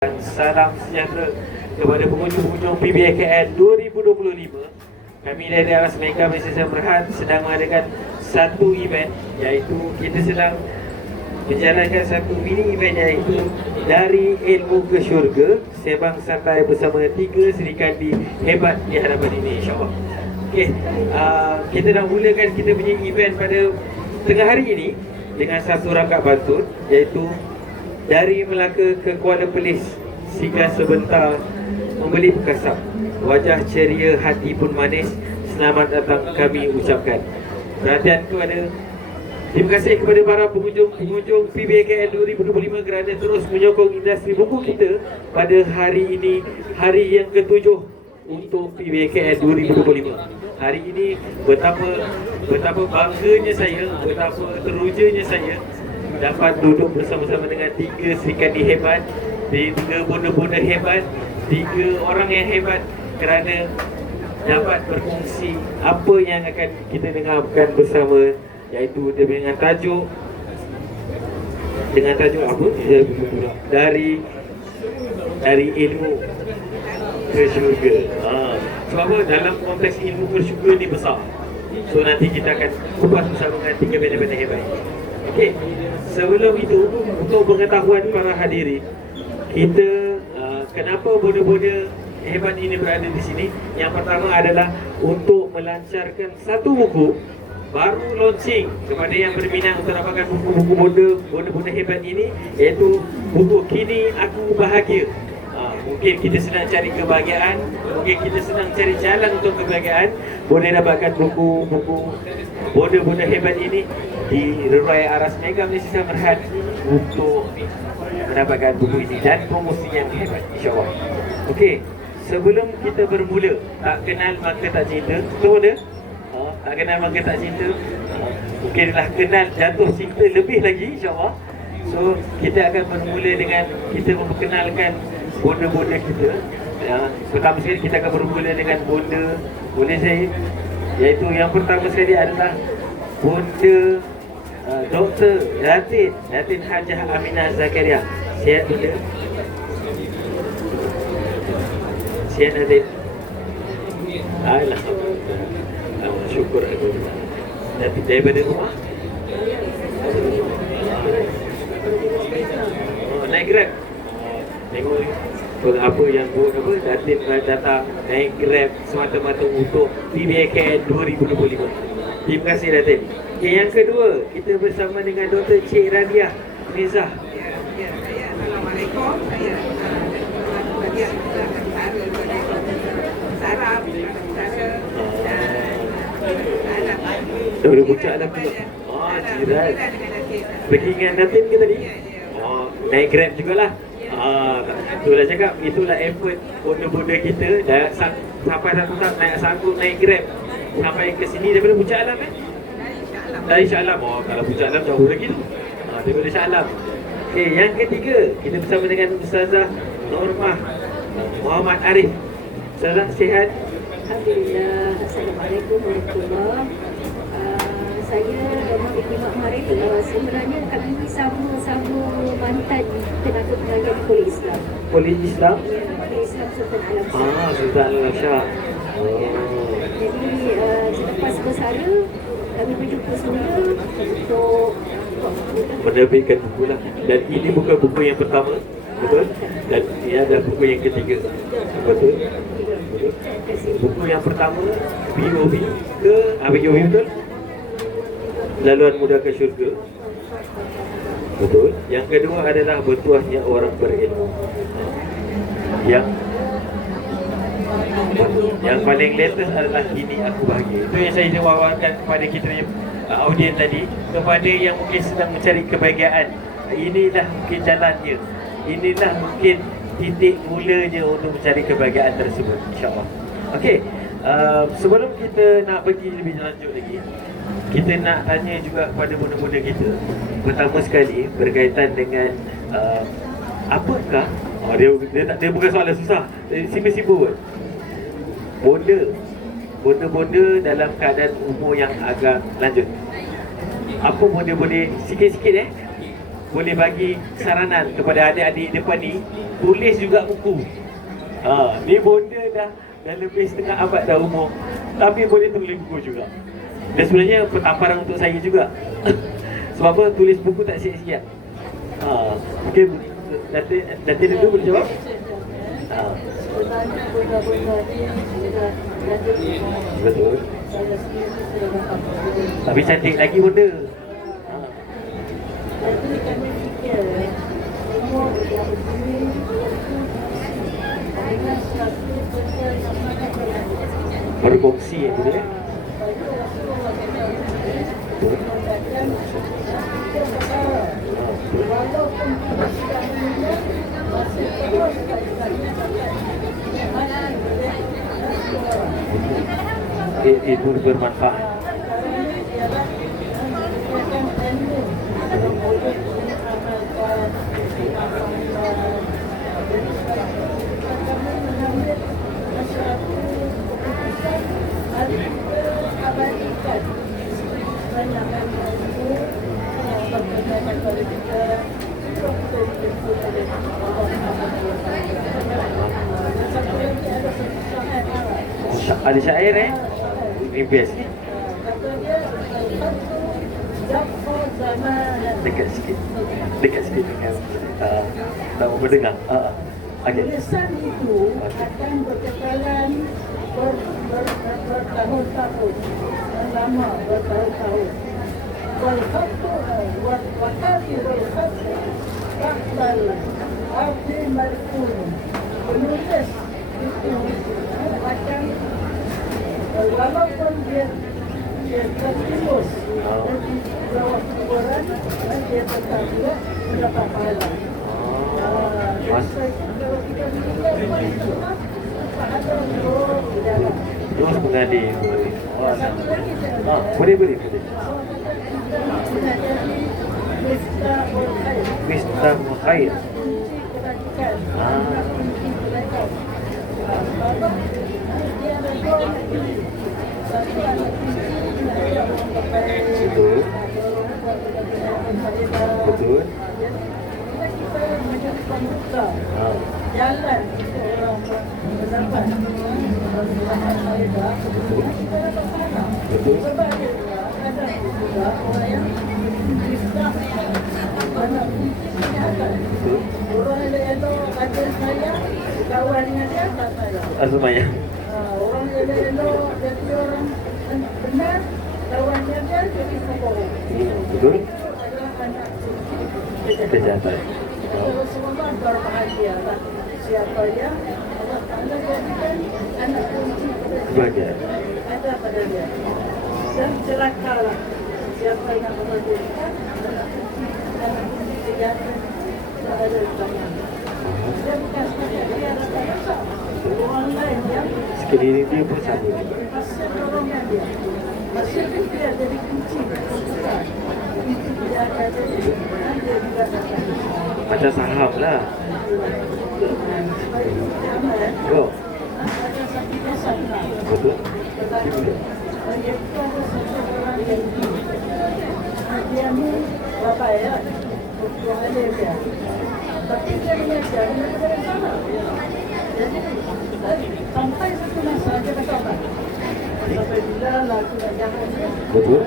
Salam sejahtera kepada pengunjung-pengunjung PBKL 2025. Kami dari Aras Mega Malaysia Berhad sedang mengadakan satu event, iaitu kita sedang menjalankan satu mini event, iaitu Dari Ilmu ke Syurga, Sembang Santai bersama 3 serikandi hebat di hadapan ini, insyaAllah. Okey, kita dah mulakan kita punya event pada tengah hari ini dengan satu rangkap pantun, iaitu dari Melaka ke Kuala Perlis, singgah sebentar membeli perkasam. Wajah ceria, hati pun manis, selamat datang kami ucapkan. Perhatian kepada, terima kasih kepada para pengunjung PBKL 2025 kerana terus menyokong industri buku kita pada hari ini, hari yang ke-7 untuk PBKL 2025. Hari ini betapa bangganya saya, betapa terujanya saya dapat duduk bersama-sama dengan 3 serikandi hebat, 3 bonda-bonda hebat, 3 orang yang hebat, kerana dapat berkongsi apa yang akan kita dengarkan bersama, iaitu dengan tajuk apa? Dari ilmu ke syurga. Sebab apa? Dalam konteks ilmu ke syurga ni besar. So nanti kita akan kupas bersama dengan 3 benda-benda hebat. Okey, sebelum itu, untuk pengetahuan para hadirin, kita kenapa bonda-bonda hebat ini berada di sini? Yang pertama adalah untuk melancarkan satu buku baru launching kepada yang berminat untuk dapatkan buku-buku bonda-bonda hebat ini, iaitu buku Kini Aku Bahagia. Mungkin kita sedang cari kebahagiaan, mungkin kita sedang cari jalan untuk kebahagiaan, boleh dapatkan buku-buku bonda-bonda hebat ini di Rurai Aras Mega Malaysia Berhad untuk mendapatkan buku ini dan promosi yang hebat, insyaAllah. Okey, sebelum kita bermula, tak kenal maka tak cinta, betul benda? Tak kenal maka tak cinta, mungkinlah kenal jatuh cinta lebih lagi, insyaAllah. So, kita akan bermula dengan kita memperkenalkan bonda-bonda kita. Pertama sekali kita akan bermula dengan bonda, boleh saya? Iaitu yang pertama sekali adalah bonda Dr. Datin Hajah Aminah Zakaria. Sihat bonda? Sihat Datin? Alhamdulillah, syukur aku. Datin daripada rumah? Naik Grab? Tengok apa yang buat apa, Datin datang naik Grab semata-mata untuk PBKL 2025. Terima kasih Datin. Okay, yang kedua, kita bersama dengan Dr. Cik Radiah Nizah. Assalamualaikum. Saya Radiah Nizah Sarap Dah bucak dah pula. Jiran. Pergi dengan Datin ke tadi? Naik Grab jugalah. Itulah cakap, itulah effort bonda-bonda kita dah sampai satu tahap sanggup naik Grab sampai ke sini daripada Puncak Alam dari Shah Alam. Kalau Puncak Alam jauh lagi tu, daripada Shah Alam. Okay, yang ketiga, kita bersama dengan Ustazah Normah Muhammad Arif. Ustazah, sihat? Alhamdulillah. Assalamualaikum warahmatullahi wabarakatuh. Saya Normah binti Muhammad Arif. Sebenarnya kami ini sama-sama mantan tenaga pengajar di Polis Islam. Polis Islam? Ya, Polis Islam Sultan Alam Shah. Sultan Alam Shah. Jadi selepas bersara kami berjumpa semula untuk menerbitkan buku lah. Dan ini bukan buku yang pertama, betul? Dan ini adalah buku yang ketiga, betul? Buku yang pertama POV ke POV, betul? Laluan Muda ke Syurga, betul? Yang kedua adalah Bertuahnya Orang Berilmu. Yang paling latest adalah Kini Aku Bahagia. Itu yang saya wawarkan kepada kita punya audien tadi, kepada yang mungkin sedang mencari kebahagiaan. Inilah mungkin jalannya, inilah mungkin titik mulanya untuk mencari kebahagiaan tersebut, insyaAllah. Okey, sebelum kita nak pergi lebih lanjut lagi, kita nak tanya juga kepada bonda-bonda kita. Pertama sekali berkaitan dengan apakah dia bukan soalan susah, simple-simple. Bonda-bonda dalam keadaan umur yang agak lanjut, apa bonda-bonda sikit-sikit boleh bagi saranan kepada adik-adik depan ni, tulis juga buku. Ni bonda dah lebih setengah abad dah umur, tapi boleh tulis buku juga. Dan sebenarnya pertamparan untuk saya juga. Sebab apa, tulis buku tak siap-siap. Mungkin Datin dulu boleh jawab? Sebenarnya benda-benda ni sudah jadi. Betul. Saya sendiri sudah dapat. Tapi cantik lagi bonda. Jadi kami fikir semua yang begini dengan satu benda yang sangat berharga. Berkongsi yang tu dia. Walaupun kita sudah meninggal, masih terus Itu bermanfaat. Ada syair Ini best ni. Dekat sikit dengan tak mau mendengar. Okay. Tulisan itu akan berkekalan bertahun-tahun, lama bertahun-tahun. Walhaqu wal haqu ba'dal ardi malkun. Penulis itu akan walaupun dia tertimbus di bawah kuburan, dia tetap juga mendapat pahala. Terus mengalir. Boleh. Miftah khair. Betul. Kita menjadi pembuka jalan untuk orang mendapat faedah. Kita dapat pahala. Sebab ada juga orang yang kisah banyak kesihatan. Orang elok ada saya, kawan dengan dia tak saya. Asmanya. Orang elok jadi orang benar, kawannya dia jadi pembohong. Betul. Adalah anak Kejahatan. Semua berbahagia lah. Siapa yang Allah Ta'ala jadikan anak kunci Sebagai ada pada dia. Dan celakalah siapa yang Allah jadikan anak kunci kejahatan tak ada di tangan. Dia bukan sahaja, dia rata-rata orang lain yang sekeliling dia pun sama juga. hasil dorongan dia. Hasil dia jadi kunci. Itu dia akan jadi dia juga dapat. Macam saham lah. Yo. Betul. Dia ni bapa ya, orang dia. Tapi dia mengajar dengan negara sana. Jadi sampai satu masa dia kata apa? Sampai bila lah kita jangan dia. Betul.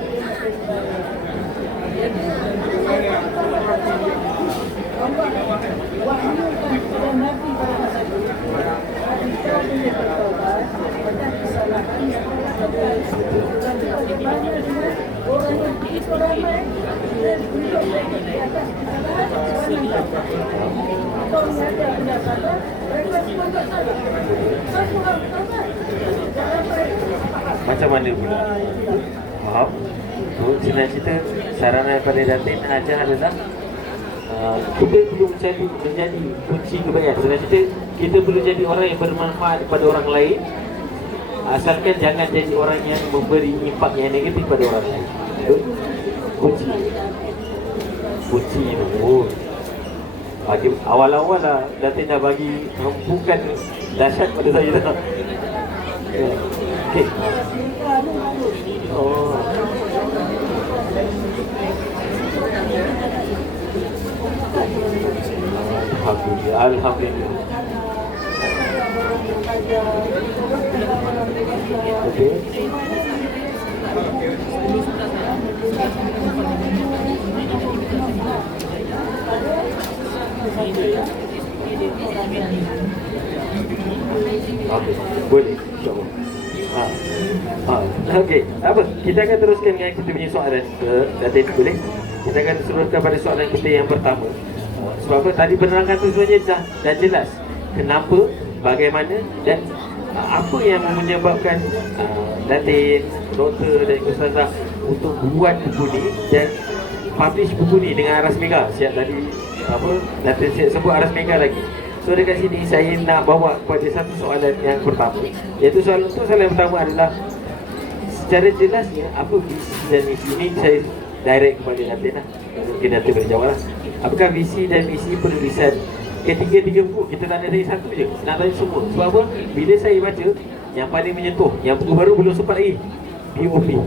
Wahyukan kepada Nabi pada masa itu. Kita boleh bertaubat pada kesalahan yang telah terjadi. Tapi bagaimana dengan orang yang begitu ramai dan duduk di atas kesalahan sebenarnya. Kalau ada benda salah, mereka semua tak salah. Satu orang bertaubat. Jangan mereka Macam mana pula? Faham? Senang cerita, saranan daripada Datin ajar adalah kita perlu menjadi kunci kebaikan. Senang cerita, kita perlu jadi orang yang bermanfaat kepada orang lain, asalkan jangan jadi orang yang memberi impak yang negatif pada orang lain. Betul? Kunci itu. Awal-awal lah Datin dah bagi hempukan dahsyat pada saya dah. Okay. Oh. Alhamdulillah, Alhamdulillah. Okey. Okey, boleh, insyaAllah. Okey, apa? Kita akan teruskan dengan kita punya soalan Datin, boleh? Kita akan teruskan pada soalan kita yang pertama. Sebab apa? Tadi penerangan tu sebenarnya dah jelas. Kenapa, bagaimana dan apa yang menyebabkan Datin, doktor dan ustazah untuk buat buku ni dan publish buku ni dengan Aras Mega. Siap tadi apa? Datin siap sebut Aras Mega lagi. So dekat sini saya nak bawa kepada satu soalan yang pertama, iaitu soalan yang pertama adalah secara jelasnya apa visi dan misi ini. Saya direct kepada Datin lah, mungkin Datin boleh jawab lah. Apakah visi dan misi penulisan ketiga buku? Kita tak ada dari satu je, nak tanya semua. Sebab apa? Bila saya baca, yang paling menyentuh, yang buku baru belum sempat lagi, POP,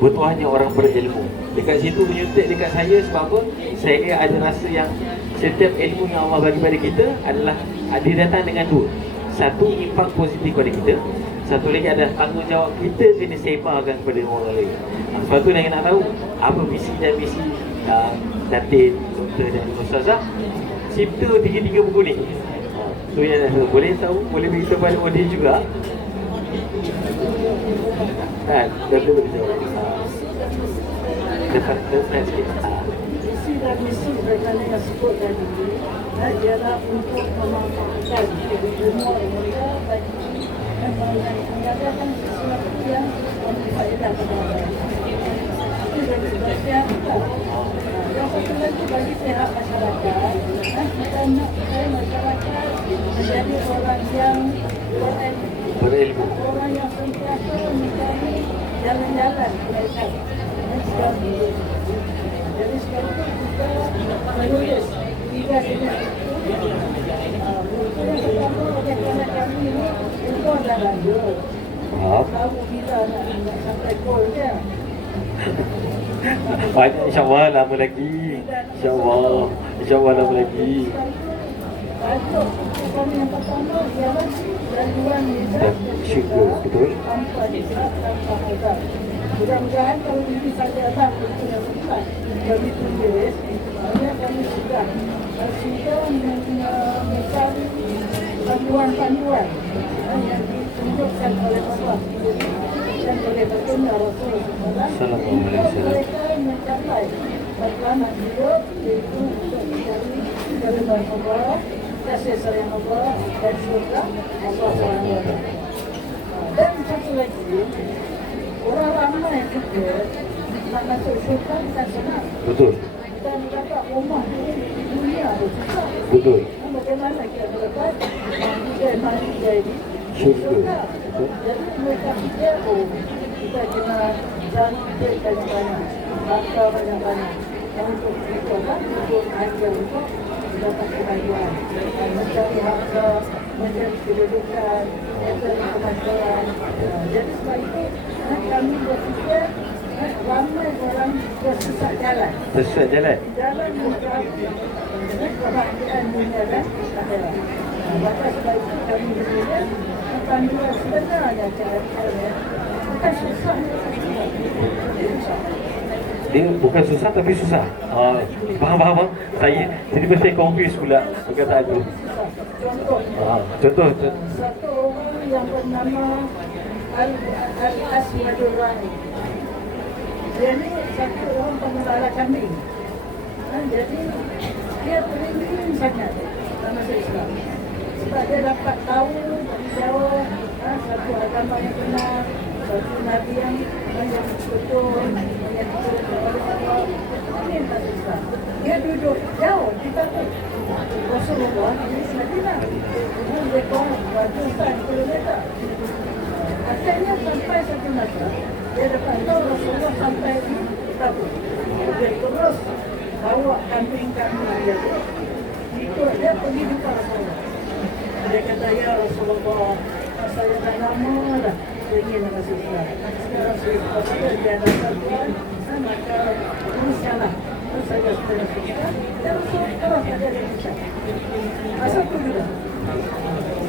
Butuhannya Orang Berilmu. Dekat situ menyuntik dekat saya. Sebab apa? Saya ada rasa yang setiap ilmu yang Allah bagi pada kita adalah dia datang dengan dua. Satu, impak positif pada kita. Satu lagi adalah tanggungjawab kita kena sebarkan kepada orang lain. Sebab tu saya nak tahu apa visi dan misi Datin, doktor dan ustazah cipta tiga buku ni. So yang saya boleh tahu, boleh beritahu pada audience juga. Kan, doktor boleh jawab. Depan sikit. Visi dan misi bagaimana yang sebut tadi ialah untuk memanfaatkan semua mereka bagi mengadakan sesuatu yang berfaedah kepada orang. Itu dari sebagian yang satu lagi bagi pihak masyarakat, kita nak supaya masyarakat menjadi orang yang Berilmu. orang yang sentiasa mencari jalan-jalan kebaikan. Jadi sekarang kita menulis tiga jenis buku. Buku yang pertama oleh anak kami ini itu adalah radio. Tahu kita nak sampai goalnya. Banyak, insyaAllah lama lagi. InsyaAllah lama lagi. Tajuk buku kami yang pertama ialah Jaduan Nizam Dan syurga, betul? Tanpa Nizam Tanpa Azab. Mudah-mudahan kalau ini sajalah buku yang sempat kami tulis, kami sudah mencari panduan-panduan yang ditunjukkan oleh Allah dan oleh baginda Rasulullah untuk mereka mencapai selamat hidup, iaitu untuk mencari keridhaan Allah, kasih sayang Allah dan syurga Allah SWT. Dan satu lagi, orang ramai juga nak masuk syurga bukan senang. Betul. Kita dapat rumah di dunia tu susah. Betul. Bagaimana kita dapat manusia ini Syurga. Jadi mereka fikir, kita kena cantik banyak-banyak, bakal banyak-banyak untuk kita kan, untuk hanya untuk dapat kebahagiaan, mencari harta, mencari kedudukan, mencari kemajuan. Jadi sebab itu kami berfikir ramai orang bersesat jalan. Tersesat jalan. Jalan mencari kebahagiaan dunia dan akhirat. Maka sebab itu kami menulis panduan sebenarnya cara-caranya bukan susah. Dia bukan susah tapi susah. Faham. Saya mesti confuse pula perkataan tu. Contoh. Satu orang yang bernama Al-Aswadul Rani. Dia ni satu orang pengembala kambing. Jadi dia teringin sangat sama Islam. Sebab dia dapat tahu jauh satu agama yang benar, satu Nabi yang betul, yang diturunkan oleh Allah. Ini yang tak Islam. Dia duduk jauh di Tatuk Rasulullah di Madinah. Lebih ratusan kilometer. Akhirnya sampai satu masa, dia dapat tahu Rasulullah sampai di Tatuk. Dia terus bawa kambing-kambing dia tu. Ikut dia pergi jumpa Rasulullah. Dia kata, ya Rasulullah, saya dah lama dah ingin masuk Islam. Sekarang saya dia datang Tuhan, maka insyaAllah terus saya sepeda susah, dan terus ada yang bicara. Asal tu juga.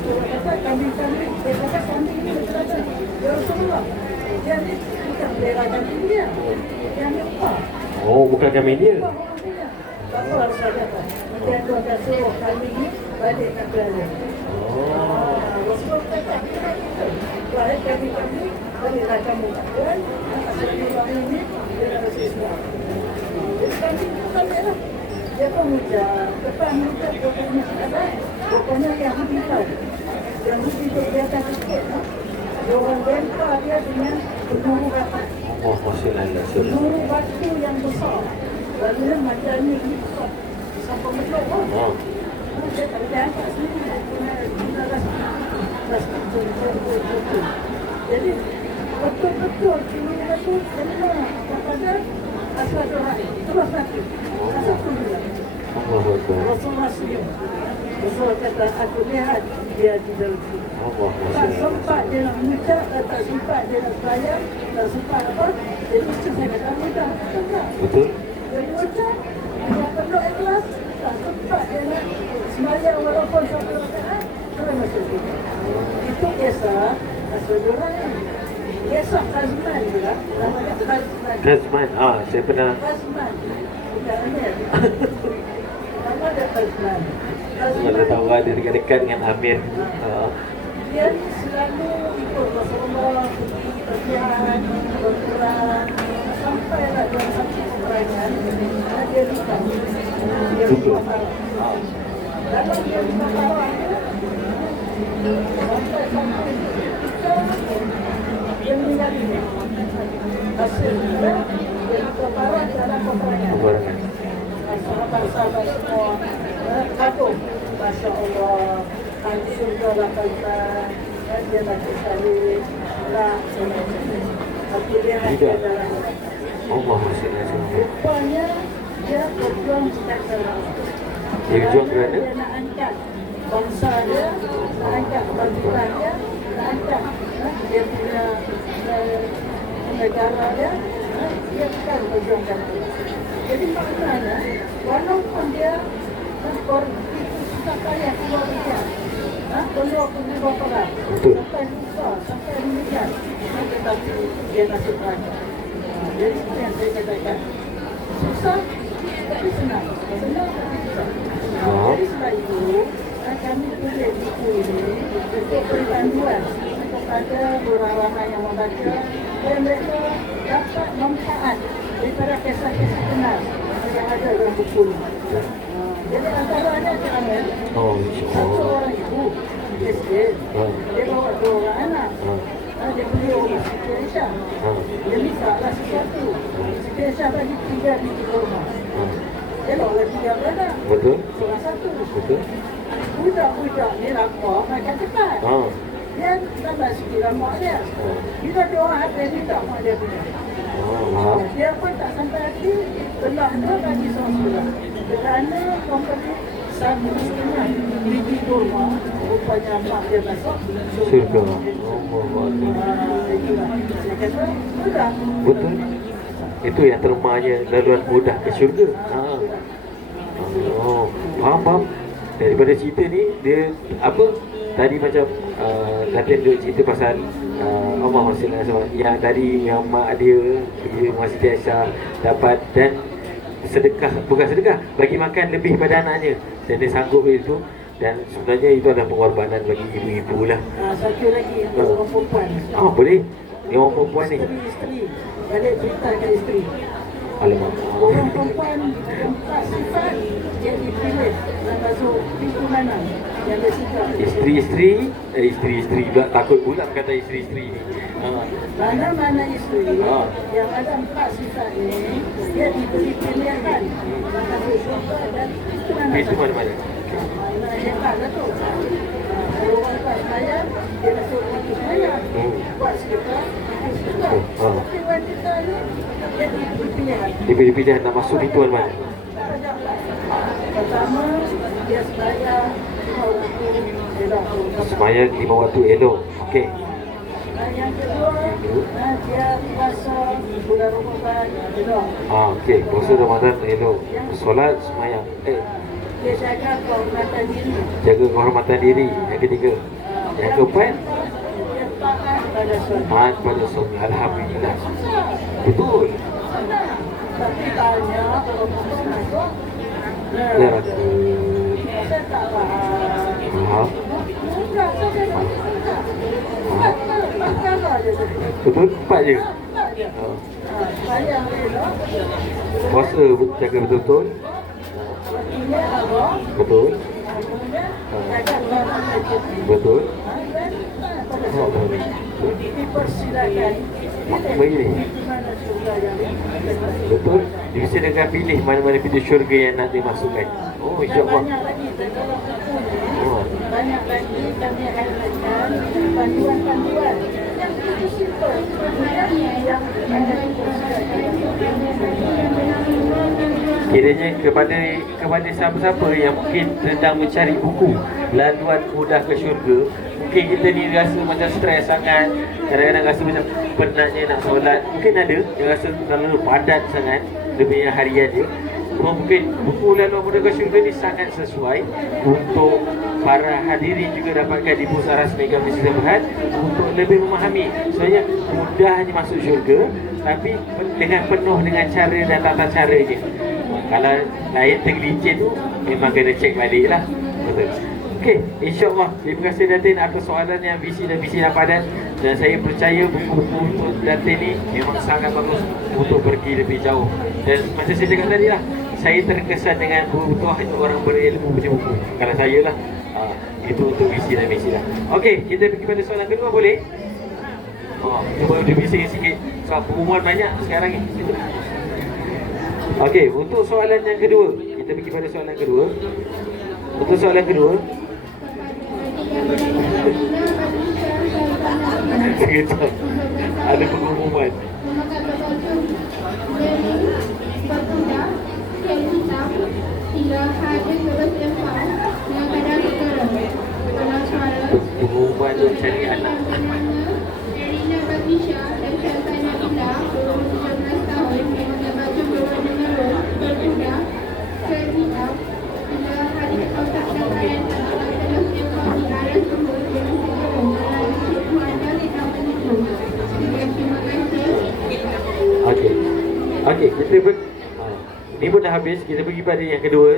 Dia kata kambing-kambing, dia kata kambing ini berjalan. Ya Rasulullah, dia ni bukan bela kambing dia. Dia ni upah. Oh, bukan kami dia. Upah orang dia. Lalu harus saya kata, dia tu akan suruh kambing ni balik ke belakang. Oh. Rasulullah kata, wahai kambing-kambing, baliklah kamu ke belakang. Asal kambing ini, dia harus Islam. Jadi kambing itu balik lah. Dia pun ucap, depan ucap, pokoknya Yahudi tahu. Yahudi tu dia akan sikit. Dia orang lempar dia dengan peluru rapat. Oh, masyaallah. Peluru batu yang besar. Lalu macam ni besar. Sampai meluk pun. Oh. Dia tak boleh angkat sendiri. Dia ras betul. Jadi betul-betul peluru batu kena kepada asal orang. Terus mati. Asal pun dia. Allah Akbar. Rasulullah senyum. Rasulullah kata, aku lihat dia di dalam sini. Allah Tak masyaallah. sempat dia nak mengucap, tak sempat dia nak bayar, tak sempat apa. Jadi saya kata, mudah. Tak. Betul? Dia mengucap, dia perlu ikhlas, tak sempat dia nak sembahyang walaupun satu rakaat, terus masuk sini. Itu kisah saudara ini. Kisah Khazman juga, namanya Khazman. Kazman. Ah, saya pernah. Khazman. Bukan Amir. Nama dia Khazman. Mana tahu ada dekat-dekat dengan Amir. Dia ni selalu ikut Rasulullah pergi berjihad, berperang, sampailah dalam satu peperangan dia lupa. Dia lupa parah. Dalam dia lupa parah sampai dia meninggal ini. Hasilnya dia lupa parah dalam peperangan. Sahabat-sahabat semua kagum. Masya Allah. Surga lakukan dia nak sekali nak aku lihat dia dalam Allah masyaallah. rupanya dia berjuang secara Dia berjuang kerana? dia nak angkat bangsa dia, nak angkat kebangsaan dia, nak angkat dia punya negara dia, dia akan berjuangkan itu. Jadi maknanya walaupun dia susah payah keluar dia, keluar perang, sampai lupa, sampai meninggal, tetapi dia nasib baik. Jadi itu yang saya katakan, susah tapi senang, senang tapi susah. Jadi sebab itu kami tulis buku ini untuk beri panduan kepada orang-orang yang membaca supaya mereka dapat manfaat daripada kisah-kisah kenal yang ada dalam buku ini. Jadi antaranya kerana satu orang ibu miskin, dia bawa dua orang anak. Dia beli rumah Siti Aisyah. Dia mintalah sesuatu. Siti Aisyah bagi 3 biji kurma. Dia bawa 3 beranak. Betul? Seorang satu. Betul? Budak-budak ni lapar makan cepat. Dia tambah sikit mak dia. Bila dia orang ada minta mak dia punya. Dia pun tak sampai hati, belah dua bagi seorang. Kerana company satu setengah biji kurma, rupanya mak dia masuk Surga. itulah. Saya kata, mudah. Betul? Itu yang termanya laluan mudah ke syurga. Oh, faham. Daripada cerita ni, dia apa? Tadi macam Datin duk cerita pasal Allah SWT yang tadi yang mak dia pergi rumah Siti Aisyah dapat dan sedekah, bukan sedekah, bagi makan lebih pada anaknya dan dia sanggup itu, dan sebenarnya itu adalah pengorbanan bagi ibu-ibu lah. Satu lagi orang perempuan. Boleh? Ni orang perempuan ni. Isteri. Balik cerita ke isteri. Alamak. Orang perempuan 4 sifat yang dipilih dan masuk pintu mana yang bersifat. Isteri pula takut pula kata isteri ni. Mana-mana isteri yang ada 4 sifat ni, dia diberi pilihan masuk syurga dan pintu mana-mana. Mana hebat lah tu. Kalau orang tak sembahyang, dia masuk pintu sembahyang. Buat sedekah, tapi wanita ni, dia diberi pilihan. Diberi pilihan nak masuk pintu mana? Pertama, dia sembahyang 5 waktu elok. Sembahyang 5 waktu elok. Okey. Yang kedua, dia puasa bulan Ramadan elok. Okey, puasa Ramadan elok. Solat semayang. Dia jaga kehormatan diri. Jaga kehormatan diri. Yang ketiga. Yang keempat, Dia taat pada suami. taat pada suami. Alhamdulillah. Betul. Tapi banyak perempuan masuk Neraka. saya tak faham. Faham? Enggak, saya tak faham. Makan aja tadi. Betul? Empat je. Saya elok. Puasa jaga betul-betul. Ini apa? Betul. Jaga kehormatan diri. Betul. Pada suami. Dipersilakan. Begini. Di mana surga yang Betul. Bisa dengan pilih mana-mana pintu syurga yang nak dimasukkan. Oh, insyaAllah. banyak lagi kalau punya. Oh. Banyak lagi kami highlightkan panduan-panduan yang itu simple yang ada Kiranya kepada siapa-siapa yang mungkin sedang mencari buku laluan mudah ke syurga, mungkin kita ni rasa macam stres sangat, kadang-kadang rasa macam penatnya nak solat, mungkin ada yang rasa terlalu padat sangat lebih harian dia. Mungkin buku laluan mudah ke syurga ni sangat sesuai untuk para hadirin juga dapatkan di Pusat Rasmi Kami Masjid Berhad untuk lebih memahami. Sebenarnya mudahnya masuk syurga, tapi dengan penuh dengan cara dan tata cara je. Kalau lain tergelincir tu memang kena cek balik lah. Betul. Okey, insyaAllah. Terima kasih Datin atas soalan yang visi dan misi yang padat. Dan saya percaya buku-buku untuk Datin ni memang sangat bagus untuk pergi lebih jauh. Dan macam saya cakap tadi lah, saya terkesan dengan buku-buku hanya orang berilmu punya buku. Kalau saya lah, itu untuk visi dan misi lah. Okey, kita pergi pada soalan kedua boleh? Cuba dia bising sikit. Sebab pengumuman banyak sekarang ni. Okey, untuk soalan yang kedua, kita pergi pada soalan kedua. Untuk soalan kedua, sekejap, ada pengumuman. Pengumuman untuk cari anak. Okey, kita ni pun dah habis. Kita pergi pada yang kedua.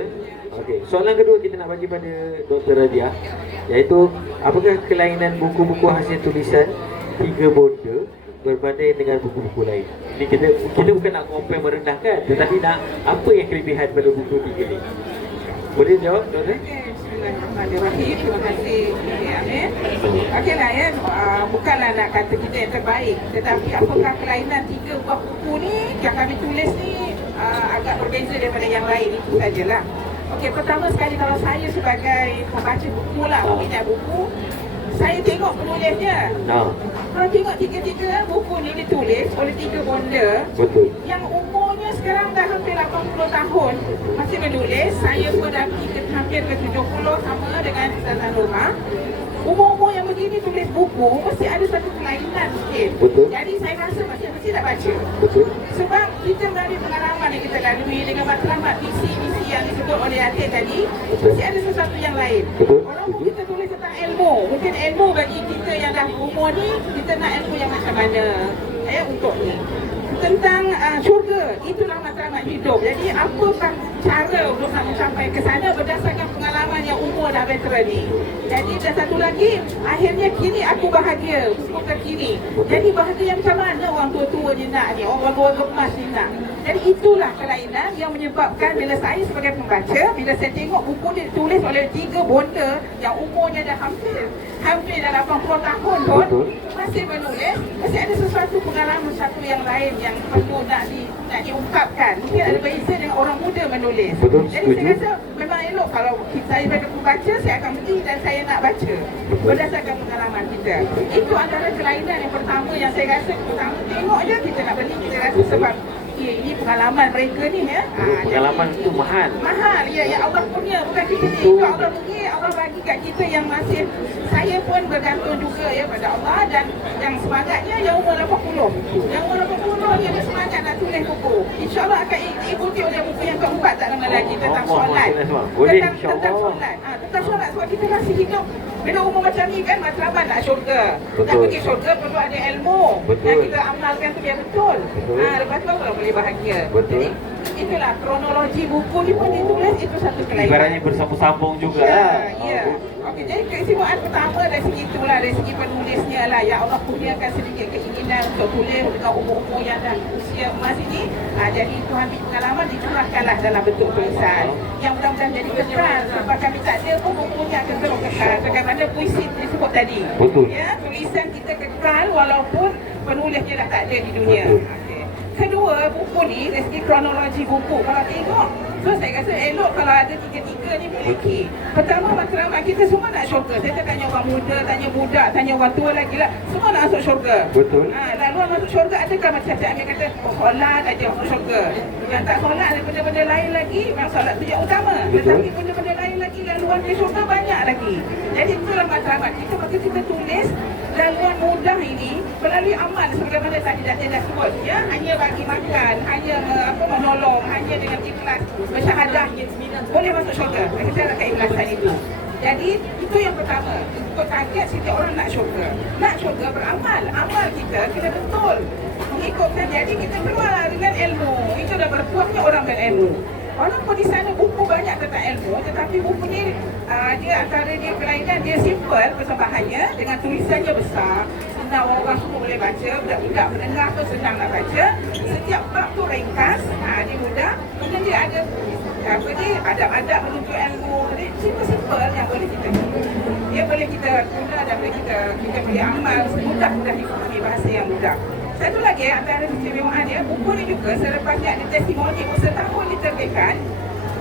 Okey, soalan kedua kita nak bagi pada Dr. Radia, iaitu apakah kelainan buku-buku hasil tulisan 3 bonda berbanding dengan buku-buku lain? Ini kita bukan nak compare merendahkan, tetapi nak apa yang kelebihan pada buku 3 ni? Boleh jawab, Doktor? Bismillahirrahmanirrahim. Terima kasih Amir. Okeylah ya, bukanlah nak kata kita yang terbaik, tetapi apakah kelainan 3 buah buku ni yang kami tulis ni agak berbeza daripada yang lain, itu sajalah. Okey, pertama sekali kalau saya sebagai pembaca buku lah, peminat buku, saya tengok penulisnya. Kalau tengok 3 buku ni ditulis oleh 3 bonda. Betul. Yang umurnya sekarang dah hampir 80 tahun masih menulis. Saya pun dah hampir ke 70 sama dengan Ustazah Nurma. Umur-umur yang begini tulis buku mesti ada satu kelainan sikit. Betul. Jadi saya rasa mesti nak baca. Betul. Sebab kita melalui pengalaman yang kita lalui dengan matlamat misi-misi yang disebut oleh Atin tadi, mesti ada sesuatu yang lain. Betul. Walaupun kita tulis tentang ilmu, mungkin ilmu bagi kita yang dah umur ni, kita nak ilmu yang macam mana untuk ni. Tentang syurga, itulah matlamat hidup. Jadi apakah cara untuk nak mencapai ke sana berdasarkan pengalaman yang umur dah veteran ni. Jadi dan satu lagi, akhirnya kini aku bahagia, buku terkini. Jadi bahagia macam mana orang tua-tua ni nak ni, orang tua gemas ni nak. Jadi itulah kelainan yang menyebabkan bila saya sebagai pembaca, bila saya tengok buku ni ditulis oleh 3 bonda yang umurnya dah hampir dah 80 tahun pun masih menulis, masih ada sesuatu pengalaman satu yang lain yang perlu nak diungkapkan. Mungkin ada beza dengan orang muda menulis. Betul, jadi setuju. saya rasa memang elok kalau saya sebagai pembaca, saya akan beli dan saya nak baca berdasarkan pengalaman kita. Itu antara kelainan yang pertama yang saya rasa pertama tengok je kita nak beli, kita rasa sebab ini pengalaman mereka ni ya. Pengalaman tu mahal. Mahal, ya Allah punya, bukan kita ni. Itu Allah punya, Allah bagi kat kita yang masih, saya pun bergantung juga ya pada Allah, dan yang semangatnya yang umur 80. Yang umur 80 dia ada semangat nak tulis buku. InsyaAllah akan diikuti oleh buku yang keempat tak lama lagi tentang solat. Boleh, Tentang insyaAllah. solat. Tentang solat sebab kita masih hidup bila umur macam ni kan, matlamat nak syurga. Nak Betul. pergi syurga perlu ada ilmu. Betul. Yang kita amalkan tu biar betul. Betul. Lepas tu baru boleh bahagia. Betul. Jadi, itulah kronologi buku ni pun ditulis itu satu kelainan. Ibaratnya bersambung-sambung juga. Ya. Okey, jadi keistimewaan pertama dari segi itulah, dari segi penulisnya lah. Ya Allah kurniakan sedikit keinginan untuk tulis dengan umur-umur yang dah usia emas ini. Jadi Tuhan beri pengalaman, dicurahkanlah dalam bentuk tulisan. Yang mudah-mudahan jadi kekal. Sebab kami tak ada pun bukunya akan terus kekal. Bagaimana puisi disebut tadi. Betul. Ya, tulisan kita kekal walaupun penulisnya dah tak ada di dunia. Betul. Okey. Kedua, buku ni dari segi kronologi buku. Kalau tengok, so saya rasa elok kalau ada tiga-tiga ni memiliki. Pertama, matlamat kita semua nak syurga. Saya tak tanya orang muda, tanya budak, tanya orang tua lagi lah. Semua nak masuk syurga. Betul. Lalu orang masuk syurga, adakah macam Cik Amir kata, solat aja masuk syurga. Yang tak solat ada benda-benda lain lagi, memang solat tu yang utama. Betul. Tetapi benda-benda lain lagi, laluan ke syurga banyak lagi. Jadi itulah matlamat kita. Maka kita tulis laluan mudah ini melalui amal sebagaimana tadi dah sebut, ya, hanya bagi makan, hanya menolong, hanya dengan ikhlas bersyahadah boleh masuk syurga. Kita nak keikhlasan itu. Jadi itu yang pertama. Untuk target setiap orang nak syurga. Nak syurga beramal. Amal kita kena betul mengikutkan. Jadi kita keluar dengan ilmu. Itu dah berpuasnya orang berilmu. Walaupun di sana buku banyak tentang ilmu, tetapi buku ni dia antara dia kelainan, dia simple persembahannya dengan tulisannya besar, senang orang semua boleh baca, budak-budak menengah tu senang nak baca. Setiap bab tu ringkas, dia mudah. Kemudian dia ada adab-adab menuju ilmu. Jadi simple-simple yang boleh kita dia boleh kita guna dan boleh kita boleh amal mudah-mudah difahami bahasa yang mudah. Satu lagi antara keistimewaan dia, buku ni juga selepasnya ada testimoni setahun diterbitkan,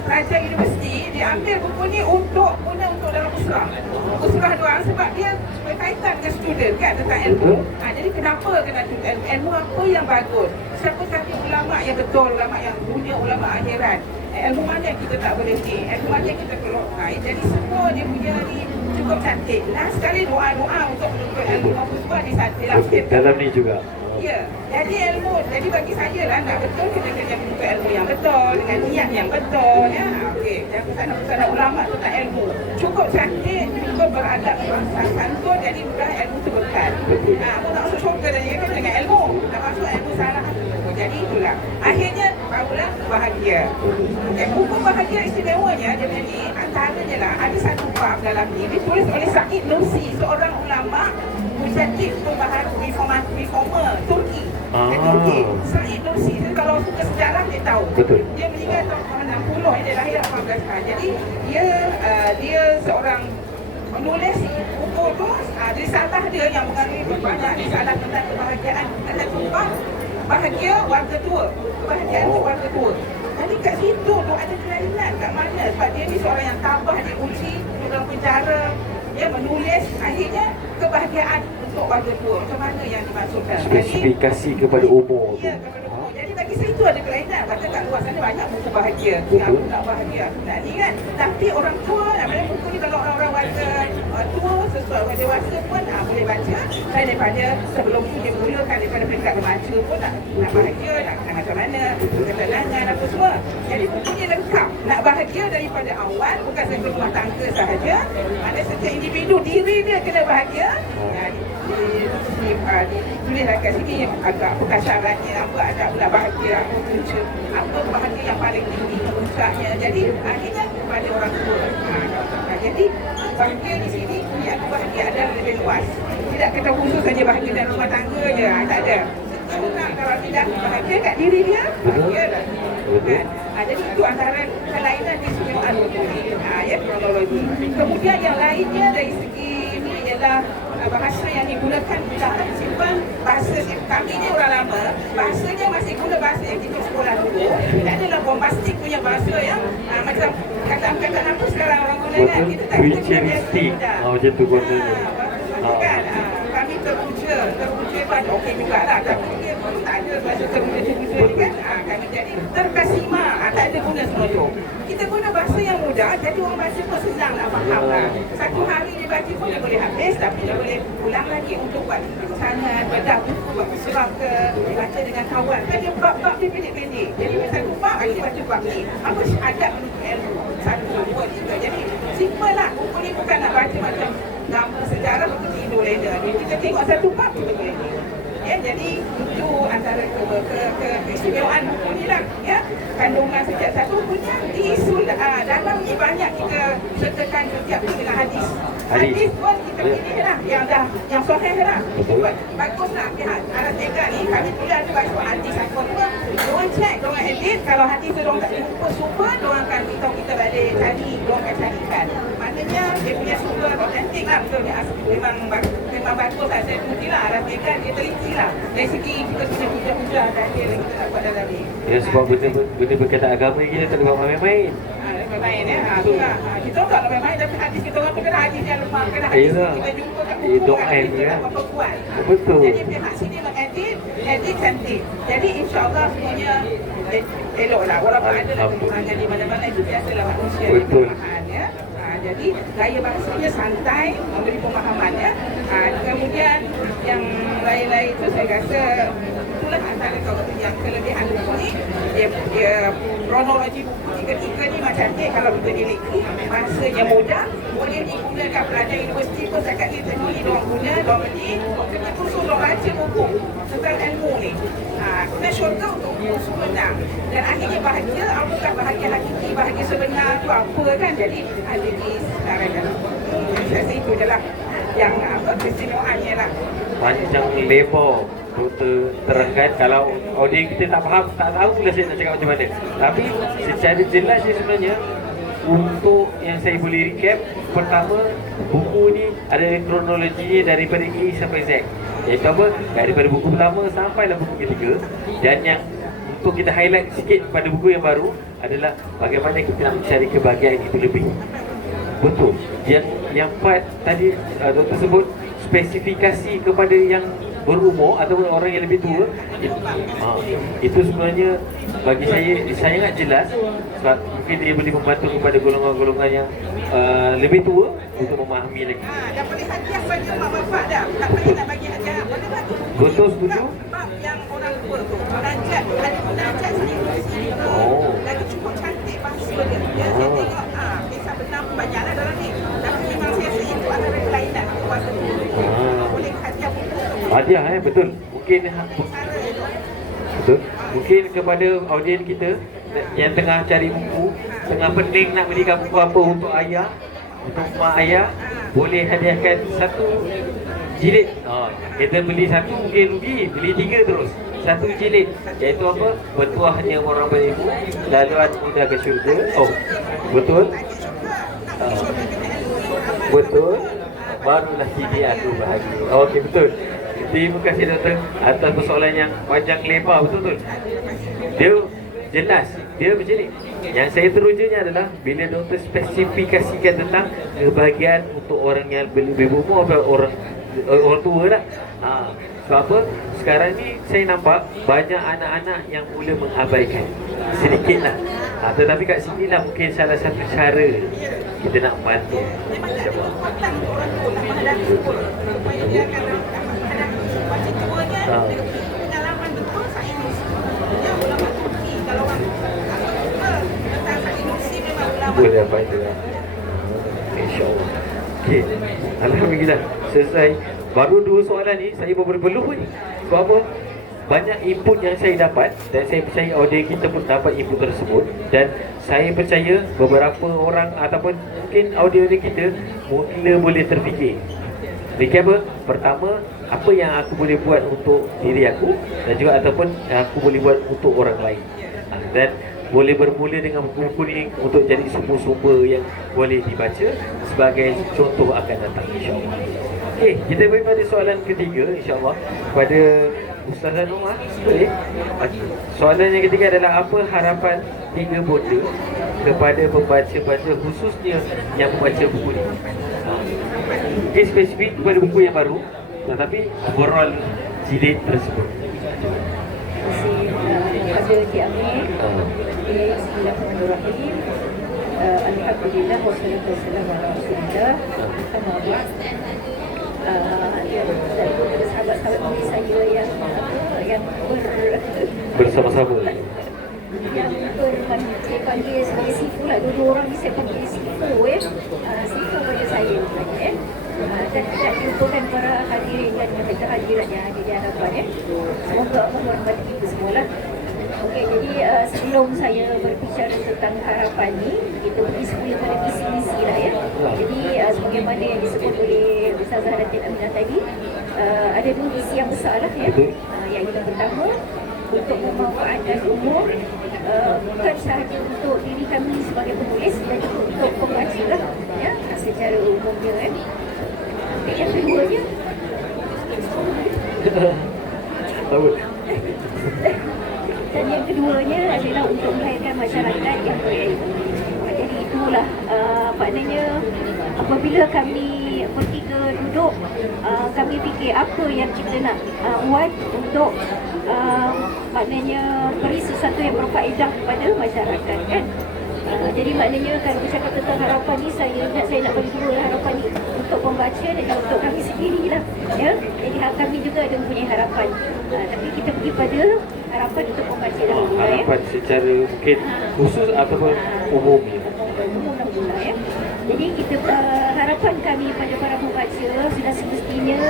Pelajar Universiti diambil buku ni untuk guna untuk dalam usrah doang sebab dia berkaitan dengan student kan tentang ilmu. Jadi kenapa kena ilmu apa yang bagus? Siapa kata ulama yang betul, ulama yang dunia, ulama akhirat? Ilmu mana yang kita tak boleh ni? Ilmu mana yang kita perlu? Jadi semua dia punya ni cukup cantik. Last sekali doa-doa untuk menuntut ilmu apa semua dilampirkan Dalam ni juga. Ya, jadi ilmu, jadi bagi saya lah nak betul kita kena menuntut ilmu yang betul dengan niat yang betul ya. Okey, jangan pesanan ulama tu tak ilmu. Cukup cantik, cukup beradab, santun, jadi mudah ilmu tu berkat. Aku nak masuk syurga dan dia kan dengan ilmu. Nak masuk ilmu salah. Jadi itulah. Akhirnya barulah bahagia. Buku bahagia istimewanya dia jadi antaranya lah ada satu bab dalam ni ditulis oleh Said Nursi, seorang ulama mujaddid reformer Turki. Turki. Said Nursi tu kalau suka sejarah dia tahu. Betul. Dia meninggal tahun 60, dia lahir 18 Jadi dia seorang menulis buku tu, risalah dia yang mengandungi banyak risalah tentang kebahagiaan, tentang sumpah bahagia warga tua, kebahagiaan warga tua. Jadi kat situ tu ada kelainan kat mana? Sebab dia ni seorang yang tabah, dia uji dalam penjara, dia menulis akhirnya kebahagiaan untuk warga tua. Macam mana yang dimaksudkan? Spesifikasi kepada umur. Ya, kepada umur. Jadi bagi saya itu ada kelainan. Baca kat luar sana banyak buku bahagia. Aku nak bahagia, aku nak ni kan. Tapi orang tua, namanya buku ni kalau orang-orang warga tua, sesuai orang dewasa pun boleh baca. Dan daripada sebelum tu dia mulakan daripada peringkat remaja pun nak bahagia, nak macam mana, ketenangan apa semua. Jadi buku ni lengkap. Nak bahagia daripada awal, bukan sahaja rumah tangga sahaja. Mana setiap individu, diri dia kena bahagia. Ditulislah kat sini agak apa syaratnya, apa adab pula bahagia, apa punca, apa bahagia yang paling tinggi puncaknya. Jadi akhirnya kepada orang tua. Jadi bahagia di sini, niat bahagia adalah lebih luas. Tidak kata khusus saja bahagia dalam rumah tangga je, tak ada. Orang kalau tidak bahagia kat diri dia, bahagia dah. Kan? Jadi itu antara kelainan di istimewaan buku ni, ya, kronologi. Kemudian yang lainnya dari segi ini ialah bahasa yang digunakan jangan simpan bahasa kami ni orang lama, bahasanya masih guna bahasa yang kita sekolah dulu. Tak adalah bombastik punya bahasa yang macam kata-kata apa sekarang orang guna kan, kita tak guna futuristik. Macam tu kononnya. Kami terpuja itu ada okey jugalah, tapi dia pun tak ada bahasa terpuja kan? Kami jadi terkesima, tak ada guna semua tu. Kita guna bahasa yang mudah, jadi orang baca pun senang nak faham lah. Satu hari dia baca pun dia boleh habis, tapi dia boleh ulang lagi untuk buat perancangan, bedah buku, buat surat ke, baca dengan kawan. Kan dia bab-bab dia pendek-pendek. Jadi satu bab, dia baca bab ni. Apa adab menuntut ilmu? 1, 2, 3. Jadi simple lah. Buku ni bukan nak baca macam nama sejarah untuk tidur leda. Kita tengok satu bab tu boleh. Ya, jadi itu antara keistimewaan buku ni lah. Ya, kandungan setiap satu punya diisul dalam ni banyak kita sertakan setiap tu dengan hadis. Hadis pun kita pilih lah yang sahih lah. Bagus lah pihak Aras Ega ni. Kami pula ada baca hadis apa semua. Diorang check, diorang edit. Kalau hadis tu diorang tak jumpa super, diorang akan beritahu kita balik cari, diorang akan carikan. Maknanya dia punya super otentik lah. Betul dia memang bagus lah. Saya puji lah Aras Ega, dia teliti lah. Dari segi kita punya hujah-hujah dan dia kita tak buat dalam ni. Ya, sebab benda berkaitan agama kita tak boleh buat main-main. Main tu lah. Kita tak nak main-main, tapi hadis kita orang tu kena hadis yang lemah, kena hadis kita jumpa kat buku hadis kita tak apa kuat. Betul. Jadi pihak sini edit cantik. Jadi insya-Allah semuanya elok lah. Walaupun ada lah kekurangan di mana-mana, itu biasalah manusia. Betul. Ya. Jadi gaya bahasanya santai, memberi pemahaman ya. Kemudian yang lain-lain itu saya rasa itulah antara yang kelebihan buku ni. Dia kronologi buku tiga-tiga ni macam ni, kalau kita diliki bahasanya mudah, boleh digunakan pelajar universiti pun setakat ni tengok ni diorang guna, diorang beli, kita khusus diorang baca buku tentang ilmu ni. Kemudian syurga untuk musuh menang. Dan akhirnya bahagia, apakah bahagia hakiki, bahagia sebenar tu apa kan. Jadi ada di sekarang dalam saya rasa itu je lah yang keistimewaannya lah. Panjang lebar Doktor terangkan. Kalau audiens kita tak faham, tak tahu pula saya nak cakap macam mana. Tapi secara jelas dia sebenarnya, untuk yang saya boleh recap, pertama, buku ni ada kronologinya daripada A sampai Z. Iaitu apa? Daripada buku pertama sampailah buku ketiga. Dan yang untuk kita highlight sikit pada buku yang baru adalah bagaimana kita nak mencari kebahagiaan itu lebih. Betul. Yang part tadi doktor sebut spesifikasi kepada yang berumur atau orang yang lebih tua, itu sebenarnya bagi saya sangat jelas, sebab mungkin dia boleh membantu kepada golongan-golongan yang lebih tua untuk memahami lagi. Dah boleh hadiah bagi mak bapak dah. Tak payah nak bagi hadiah. Boleh bagi. Betul, setuju. Bab yang orang tua tu. Munajat, ada munajat sendiri. Lagi cukup cantik bahasa dia. Saya tengok, kisah benar banyaklah dalam ni. Tapi memang saya rasa itu antara kelainan kuasa tu. Boleh hadiah buku tu. Hadiah betul. Mungkin betul. Mungkin kepada audiens kita yang tengah cari buku, tengah pening nak belikan buku apa untuk ayah, untuk mak ayah, boleh hadiahkan satu jilid. Kita beli satu mungkin rugi, beli 3 terus. Satu jilid, iaitu apa? Bertuahnya orang beribu, laluan muda ke syurga. Betul. Betul. Barulah kini aku bahagia. Okey, betul. Terima kasih doktor atas persoalan yang panjang lebar. Betul-betul. Dia jelas. Dia macam ni. Yang saya terujanya adalah bila doktor spesifikasikan tentang kebahagiaan untuk orang yang lebih berumur atau orang tua lah. Sebab apa? Sekarang ni saya nampak banyak anak-anak yang mula mengabaikan. Sedikit lah. Tetapi kat sini lah mungkin salah satu cara kita nak bantu. InsyaAllah. Pengalaman betul saya dia ulama Turki. Kalau orang tentang Said Nursi memang ulama. Boleh apa itu lah. InsyaAllah. Okey. Alhamdulillah. Selesai. Baru 2 soalan ni saya berpeluh pun. Sebab apa? Banyak input yang saya dapat dan saya percaya audiens kita pun dapat input tersebut. Dan saya percaya beberapa orang ataupun mungkin audiens kita mula boleh terfikir. Fikir apa? Pertama, apa yang aku boleh buat untuk diri aku dan juga ataupun yang aku boleh buat untuk orang lain. Dan boleh bermula dengan buku-buku ni untuk jadi sumber-sumber yang boleh dibaca sebagai contoh akan datang, insyaAllah. Okey, kita pergi pada soalan ketiga, insyaAllah, pada Ustazah Noah. Boleh? Soalan yang ketiga adalah apa harapan 3 bonda kepada pembaca-baca khususnya yang membaca buku ni? Mungkin spesifik kepada buku yang baru, tetapi overall jilid tersebut. Terima kasih kepada Cik Amir. Bismillahirrahmanirrahim. Alhamdulillah wassalatu wassalamu ala Rasulillah. Alhamdulillah. Dan kepada sahabat-sahabat murid saya yang Bersama-sama. yang saya panggil sebagai sifu lah. Dua orang ni saya panggil sifu sifu pada saya dan tidak dilupakan para hadirin dan kehadiran yang ada di hadapan semoga Allah merahmati kita semua lah. Okey, jadi sebelum saya berbicara tentang harapan ni, kita pergi semula pada misi-misi lah ya. Jadi sebagaimana yang disebut oleh Ustazah Datin Aminah tadi, ada dua misi yang besar lah ya. Yang pertama, untuk memanfaatkan umur, bukan sahaja untuk diri kami sebagai penulis dan juga untuk pembaca lah ya, secara umumnya kan. Yang keduanya dan yang keduanya adalah untuk melahirkan masyarakat yang berilmu. Jadi itulah maknanya apabila kami bertiga duduk, kami fikir apa yang kita nak buat untuk maknanya beri sesuatu yang berfaedah kepada masyarakat kan. Jadi maknanya kalau bercakap tentang harapan ni, saya nak bagi dua harapan ni untuk pembaca dan juga untuk kami sendiri lah ya. Jadi kami juga ada mempunyai harapan, tapi kita pergi pada harapan untuk pembaca dahulu ya. Harapan secara mungkin khusus ataupun umum pula ya. Jadi kita harapan kami pada para pembaca sudah semestinya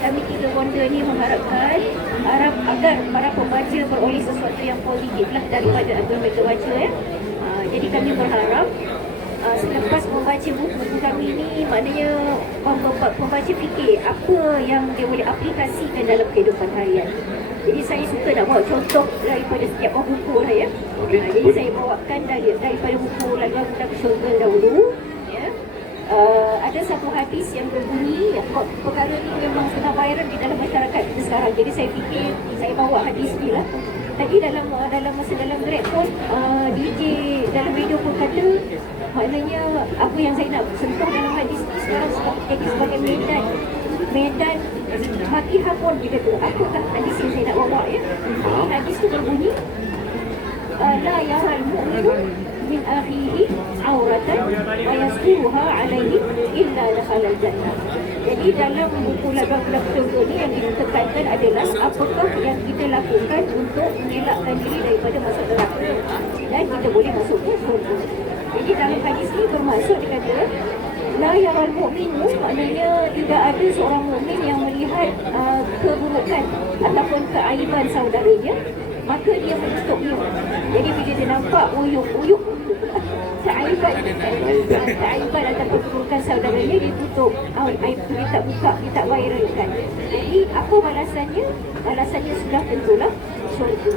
kami tiga bonda ni mengharapkan agar para pembaca beroleh sesuatu yang positif lah daripada apa yang mereka baca ya. Jadi kami berharap selepas membaca buku kami ni, maknanya pembaca fikir apa yang dia boleh aplikasikan dalam kehidupan harian. Jadi saya suka nak bawa contoh daripada setiap buku lah ya. Jadi saya bawakan daripada buku Lagu Tentang Syurga dahulu ya. Ada satu hadis yang berbunyi, perkara ni memang sedang viral di dalam masyarakat kita sekarang. Jadi saya fikir saya bawa hadis ni lah. Tadi dalam Grab pun DJ dalam video pun kata, maknanya apa yang saya nak sentuh dalam hadis ni sekarang jadi sebagai medan bagi hapun kita tu. Apakah hadis yang saya nak bawa ya? Hadis tu berbunyi, la yaral mu'minu min akhihi auratan wa yasturuha alaihi illa dakhalal jannah. Jadi dalam buku Lagu Syurga ni yang kita tekankan adalah apakah yang kita lakukan untuk mengelakkan diri daripada masuk neraka dan kita boleh masuk ke syurga. Jadi dalam hadis ni bermaksud dia kata la yaral mu'minu, maknanya tidak ada seorang mukmin yang melihat keburukan ataupun keaiban saudaranya, maka dia menutupnya. Jadi bila dia nampak uyuk-uyuk keaiban ataupun keburukan saudaranya, dia tutup aib tu, dia tak buka, dia tak viralkan. Jadi apa balasannya? Balasannya sudah tentulah syurga.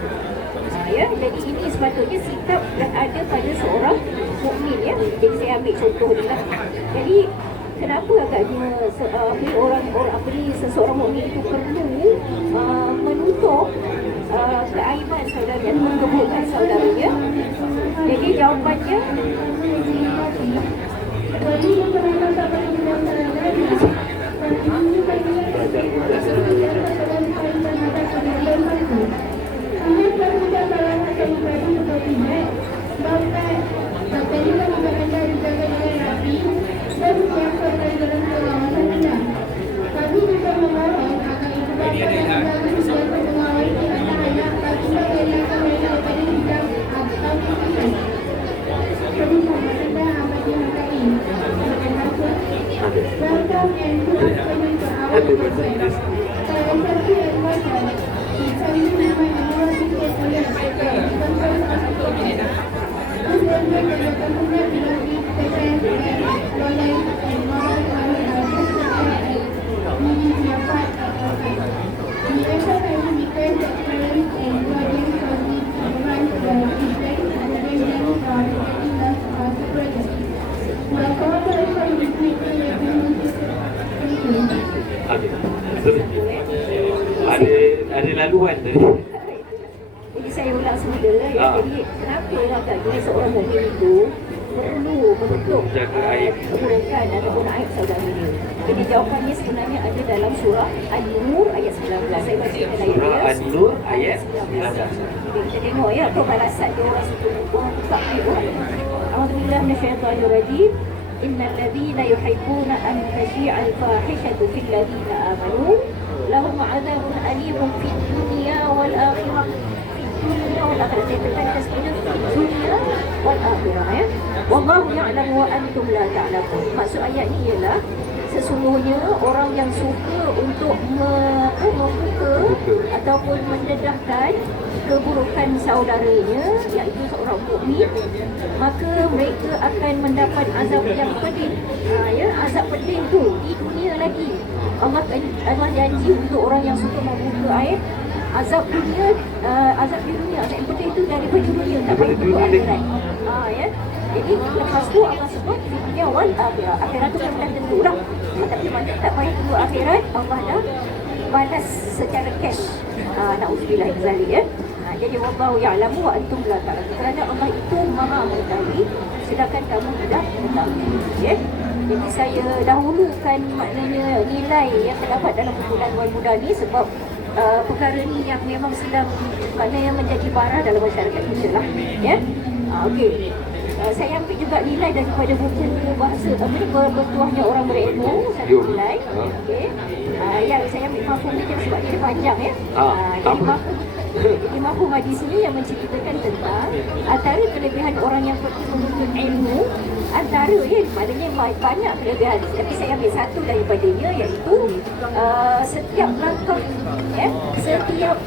Ya, jadi ini sepatutnya sikap yang ada pada seorang mukmin ya. Jadi saya ambil contoh ni lah. Jadi kenapa agaknya seseorang mukmin itu perlu menutup keaiban saudaranya, keburukan saudaranya? Jadi jawapannya ada laluan tadi. Jadi saya ulang semula ya. Jadi kenapa agaknya seorang mukmin itu perlu bentuk jaga aib. kekurangan ataupun aib saudaranya. Jadi jawapannya sebenarnya ada dalam surah An-Nur ayat 19. Saya baca dalam Surah ayat An-Nur ayat 19. Jadi kita tengok ya apa balasan dia orang situ. Orang buka orang. A'udzubillah minasyaitonir rajim. Innal ladzina yuhibbuna an tashi'al fahishatu fil ladzina amanu lahum 'adzabun alimun fid dunya wal akhirah. Dunia wal akhirah. Saya tekankan sebenarnya dunia wal akhirah ya. Wallahu ya'lamu wa antum la ta'lamun. Maksud ayat ni ialah sesungguhnya orang yang suka untuk membuka ataupun mendedahkan keburukan saudaranya, iaitu seorang mukmin, maka mereka akan mendapat azab yang pedih. Ya, azab pedih tu di dunia lagi. Allah janji untuk orang yang suka membuka aib, azab dunia, azab di dunia, azab yang pedih itu daripada dunia, tak payah tunggu akhirat. Ya. Jadi lepas tu Allah sebut dunia wal akhirah. Akhirat tu kan dah tentu dah. Tapi mana tak payah tunggu akhirat, Allah dah balas secara cash. Na'udzubillah min zalik ya. Jadi wallahu ya'lamu wa antum la ta'lamun. Kerana Allah itu Maha mengetahui sedangkan kamu tidak mengetahui. Ya. Jadi saya dahulukan maknanya nilai yang terdapat dalam buku Wal Muda ni sebab perkara ni yang memang sedang maknanya menjadi barah dalam masyarakat kita lah. Ya. Okey. Saya ambil juga nilai daripada buku bahasa bertuahnya orang berilmu, satu nilai. Okey. Yang saya ambil mafhum ni sebab dia panjang ya. Jadi mafhum hadis ni yang menceritakan tentang antara kelebihan orang yang pergi menuntut ilmu, antara maknanya banyak kelebihan. Tapi saya ambil satu daripadanya, iaitu setiap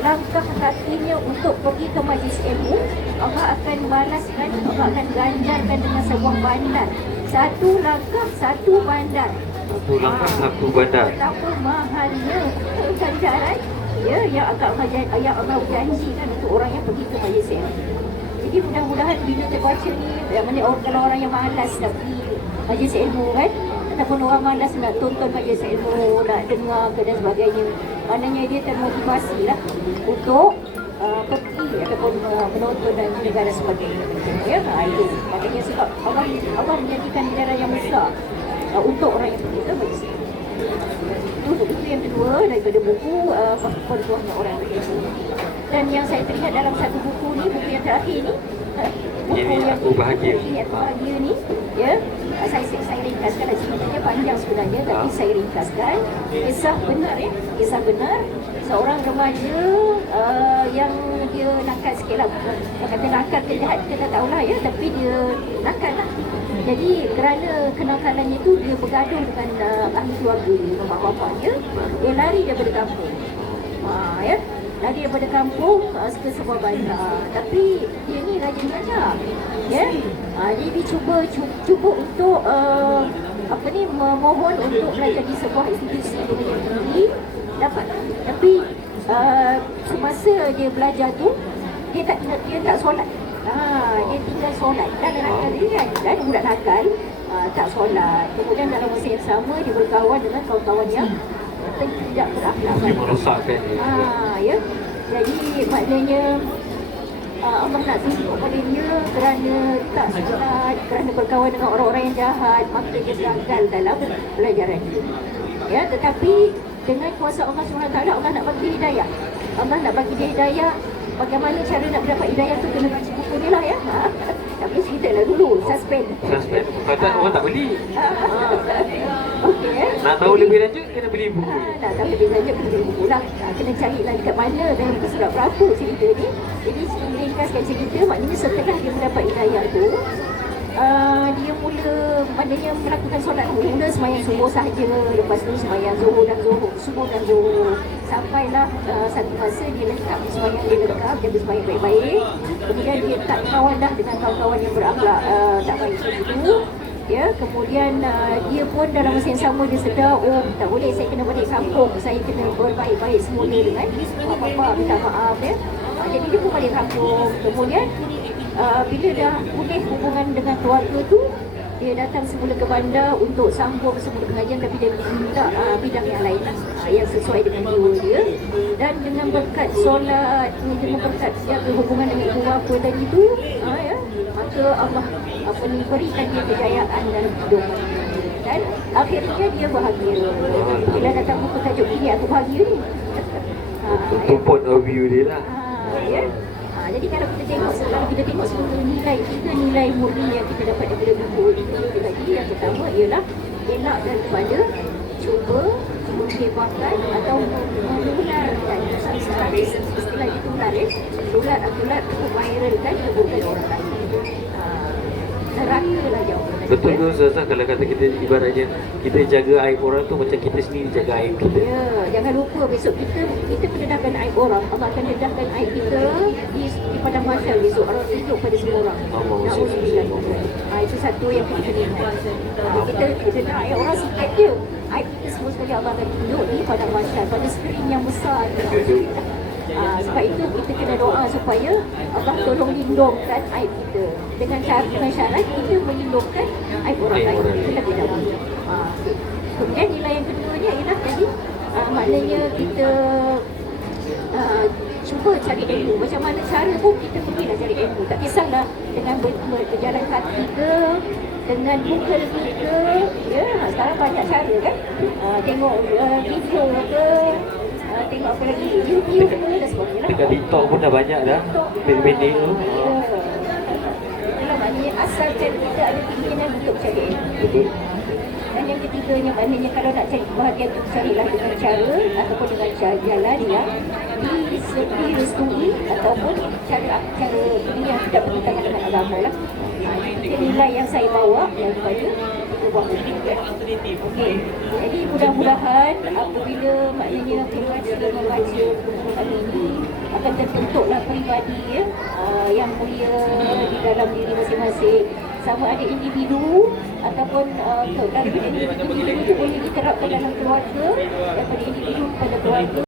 langkah kakinya untuk pergi ke majlis ilmu, Allah akan balaskan, Allah akan ganjarkan dengan sebuah bandar. Satu langkah, satu bandar. Satu langkah, satu bandar. Betapa mahalnya ganjaran ya yang Allah janjikan untuk orang yang pergi ke majlis ilmu. Jadi mudah-mudahan bila terbaca ni, kalau orang yang malas nak pergi majlis ilmu kan, ataupun orang malas nak tonton majlis ilmu, nak dengar ke dan sebagainya, maknanya dia termotivasi lah untuk pergi ataupun menonton dan negara sebagainya. Ya, itu maknanya sebab Allah menjadikan ganjaran yang besar untuk orang yang pergi ke majlis ilmu. Itu yang kedua daripada buku Pertuahnya Orang Berilmu. Dan yang saya teringat dalam satu buku ni, buku yang terakhir ni, buku yang Aku Bahagia. Aku Bahagia ni, ya, saya ringkaskan. Ceritanya panjang sebenarnya, tapi saya ringkaskan. Kisah benar ya, kisah benar. Seorang remaja yang dia nakal sikit lah. Kata nakal ke jahat kita tak tahulah ya, tapi dia nakal lah. Jadi kerana kenakalannya itu, dia bergaduh dengan ahli keluarga dia, mak bapaknya. Dia lari daripada kampung. Ya, lari daripada kampung ke sebuah bandar. Tapi dia ni rajin belajar. Ya. Jadi dia cuba untuk memohon untuk belajar di sebuah institusi yang tinggi. Dapat. Tapi semasa dia belajar tu, dia tak solat. Dia tinggal solat. Dan nakal dia kan budak nakal, tak solat. Kemudian dalam masa yang sama dia berkawan dengan kawan-kawan yang tidak berakhlak. Dia merosakkan ya. Jadi maknanya Allah nak tunjuk pada dia kerana tak solat, kerana berkawan dengan orang-orang yang jahat, maka dia gagal dalam pelajaran dia. Ya, tetapi dengan kuasa Allah SWT, Allah nak bagi hidayah. Allah nak bagi dia hidayah. Bagaimana cara nak dapat hidayah tu, kena baca buku ni lah ya. Tapi cerita lah dulu, suspend. Kata orang tak beli. Okey. Nak tahu lebih lanjut, kena beli buku. Nak tahu lebih lanjut, kena beli buku lah. Kena cari lah dekat mana dan buku surat berapa cerita ni. Jadi ringkaskan cerita, maknanya setelah dia mendapat hidayah tu, dia mula maknanya melakukan solat. Mula sembahyang subuh sahaja, lepas tu sembahyang subuh dan zuhur. Sampailah satu masa dia lengkap sembahyang, dia bersembahyang baik-baik. Kemudian dia tak kawan dah dengan kawan-kawan yang berakhlak tak baik itu. Ya, kemudian dia pun dalam masa yang sama dia sedar, oh tak boleh, saya kena balik kampung, saya kena berbaik-baik semula dengan mak bapak, minta maaf ya. Jadi dia pun balik kampung. Kemudian bila dah pulih hubungan dengan keluarga tu, dia datang semula ke bandar untuk sambung semula pengajian, tapi dia minta bidang yang lain yang sesuai dengan jiwa dia. Dan dengan berkat solat, dengan berkat jaga hubungan dengan ibu bapa tadi tu, ya, maka Semoga Allah berikan dia kejayaan dalam kehidupan. Dan akhirnya dia bahagia. Bila datang buku tajuk ini, aku bahagia ni. Itu point of view dia lah. Ya. Jadi kalau kita tengok seluruh nilai murni yang kita dapat daripada buku ini, itu tadi yang pertama ialah elak daripada cuba menghebahkan atau menularkan istilah ditular tular untuk viralkan keburukan orang lain. Neraka lah jauh. Betul tu Ustazah, kalau kata kita ibaratnya kita jaga aib orang tu macam kita sendiri jaga aib kita. Ya, jangan lupa besok kita pendedahkan aib orang. Allah akan dedahkan aib kita di padang mahsyar besok. Allah tunjuk pada semua orang. Na'udzubillah. Itu satu yang kita kena ingat. Kita nak aib orang sikit je. Aib kita semua sekali Allah akan tunjuk di padang mahsyar pada skrin yang besar. Sebab itu kita kena doa supaya Allah tolong lindungkan aib kita. Dengan syarat kita melindungkan aib orang lain. Kita tidak boleh. Kemudian nilai yang keduanya ialah tadi maknanya kita cuba cari ilmu. Macam mana cara pun kita pergilah cari ilmu. Tak kisahlah dengan berjalan kaki ke, dengan Google ke, ya, sekarang banyak cara kan. Tengok video ke, tengok apa lagi, YouTube ke dan sebagainya. Dekat TikTok pun dah banyak dah. Pendek-pendek tu. Dalam maknanya asalkan kita ada keinginan untuk cari ilmu. Betul. Dan yang ketiganya maknanya kalau nak cari kebahagiaan itu carilah dengan cara ataupun dengan jalan yang direstui ataupun cara ini yang tidak bertentangan dengan agama lah. Itu nilai yang saya bawa daripada kita buat ini kan. Okey. Jadi mudah-mudahan apabila maknanya membaca buku kami ini akan terbentuklah peribadi yang mulia di dalam diri masing-masing. Sama ada individu ataupun individu itu boleh diterapkan dalam keluarga, daripada individu pada keluarga.